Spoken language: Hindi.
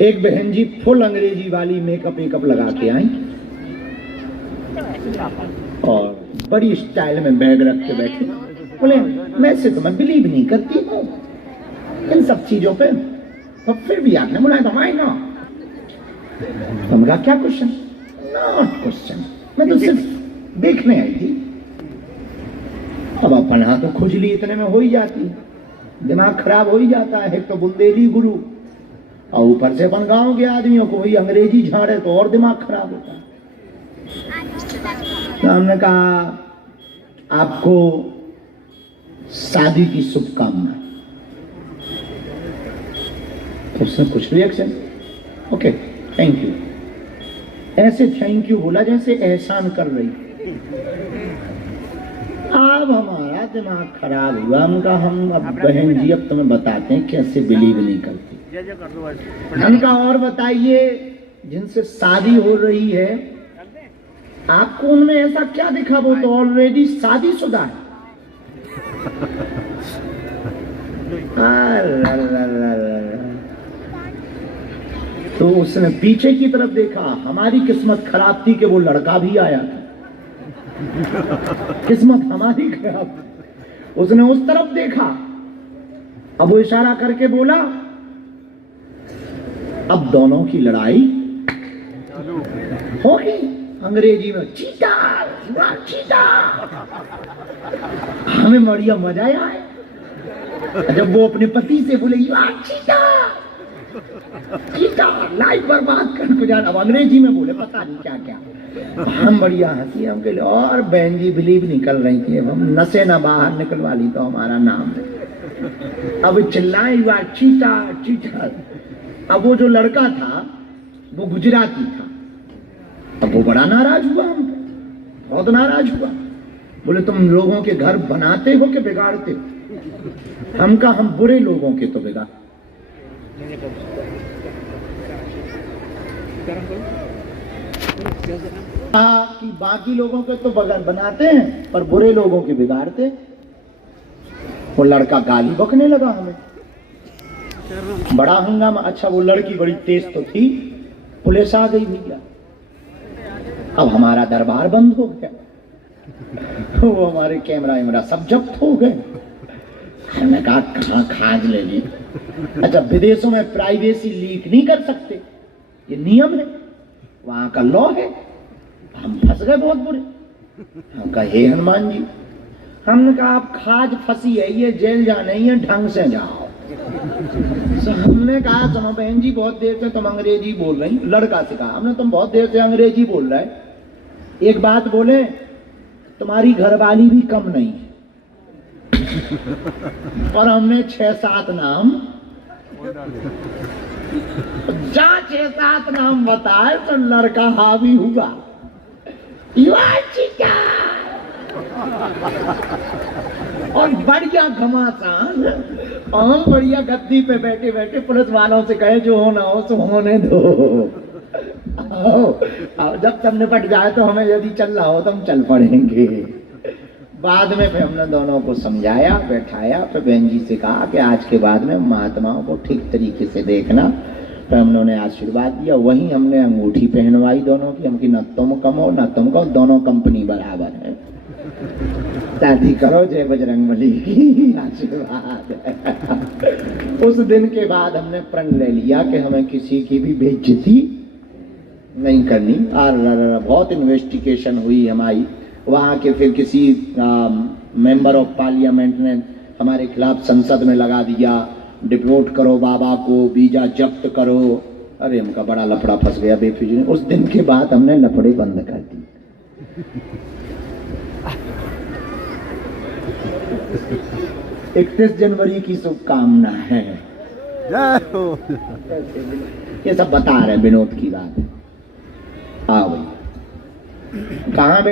एक बहन जी फुल अंग्रेजी वाली मेकअप वेकअप लगा के आई और बड़ी स्टाइल में बैग रख के बैठी। बोले मैं से तो मैं बिलीव नहीं करती हूँ इन सब चीजों पे, तो फिर भी आपने बुलाया तो माय नो। हमने कहा क्या क्वेश्चन? नॉट क्वेश्चन, मैं तो सिर्फ देखने आई थी। अब अपन यहाँ तो खुजली इतने में हो ही जाती है, दिमाग खराब हो ही जाता है। एक तो बुंदेली गुरु और ऊपर से अपन गांव के आदमियों को वही अंग्रेजी झाड़े तो और दिमाग खराब होता है। तो हमने कहा आपको शादी की शुभकामनाएं। तो उसने कुछ रिएक्शन, ओके थैंक यू, ऐसे थैंक यू बोला जैसे एहसान कर रही। अब हमारा दिमाग खराब हुआ। उनका हम अब बहन जी अब तुम्हें बताते हैं कैसे बिलीव नहीं करती। उनका और बताइए जिनसे शादी हो रही है आपको उनमें ऐसा क्या दिखा, वो तो ऑलरेडी शादीशुदा है। तो उसने पीछे की तरफ देखा, हमारी किस्मत खराब थी कि वो लड़का भी आया था। किस्मत हमारी खराब। उसने उस तरफ देखा, अब वो इशारा करके बोला अब दोनों की लड़ाई होगी। अंग्रेजी में चीटा चीटा। हमें बढ़िया मजा आया जब वो अपने पति से बोले चीटा चीटा, लाइफ बर्बाद कर गुजार। अब अंग्रेजी में बोले पता नहीं क्या क्या। हम बढ़िया हंसी, हम के लिए और बहन जी बिलीव नहीं कर रही थी। अब हम नशे ना बाहर निकलवा ली तो हमारा नाम है। अब चिल्लाए चीटा चीटा। अब वो जो लड़का था वो गुजराती था। अब वो बड़ा नाराज हुआ, हम बहुत नाराज हुआ। बोले तुम लोगों के घर बनाते हो कि बिगाड़ते हो? हम कहा हम बुरे लोगों के तो बिगाड़। कि बाकी लोगों के तो बनाते हैं पर बुरे लोगों के बिगाड़ते। वो लड़का गाली बकने लगा हमें, बड़ा हंगामा। अच्छा वो लड़की बड़ी तेज तो थी, पुलिस आ गई भैया। अब हमारा दरबार बंद हो गया, वो हमारे कैमरा वैमरा सब जब्त हो गए। हमने कहा कहाँ खाज ले ली। अच्छा विदेशों में प्राइवेसी लीक नहीं कर सकते, ये नियम है, वहां का लॉ है। हम फंस गए बहुत बुरे। हम कहा हे हनुमान जी, हमने कहा आप खाज फंसी है, ये जेल जाना ही है, ढंग से जाओ। तो हमने कहा सुनो बहन जी बहुत देर से तुम अंग्रेजी बोल रही। लड़का से कहा हमने तुम बहुत देर से अंग्रेजी बोल रहे, एक बात बोले तुम्हारी घरवाली भी कम नहीं है। और हमने 6-7 नाम जा 6-7 नाम बताए तो लड़का हावी हुआ। और बढ़िया घमासान, हम बढ़िया गद्दी पे बैठे बैठे पुलिस वालों से कहे जो होना हो सो होने दो। और जब सब निपट जाए तो हमें यदि चल रहा हो तो हम चल पड़ेंगे। बाद में फिर हमने दोनों को समझाया, बैठाया, फिर बहन जी से कहा कि आज के बाद में महात्माओं को ठीक तरीके से देखना। फिर हम लोगों ने आशीर्वाद दिया, वहीं हमने अंगूठी पहनवाई दोनों की। हमकी न तुम कम हो न तुम कहो, दोनों कंपनी बराबर है। शादी करो, जय बजरंगबली की आशीर्वाद। उस दिन के बाद हमने प्रण ले लिया कि हमें किसी की भी बेइज्जती नहीं करनी। और बहुत इन्वेस्टिगेशन हुई हमारी वहाँ के। फिर किसी मेंबर ऑफ पार्लियामेंट ने हमारे खिलाफ संसद में लगा दिया, डिपोर्ट करो बाबा को, वीजा जब्त करो। अरे उनका बड़ा लफड़ा फंस गया बेफिजूल। उस दिन के बाद हमने लफड़े बंद कर दी। 31 जनवरी की शुभकामना है। ये सब बता रहे विनोद की बात है। हाँ भाई कहाँ बैठे?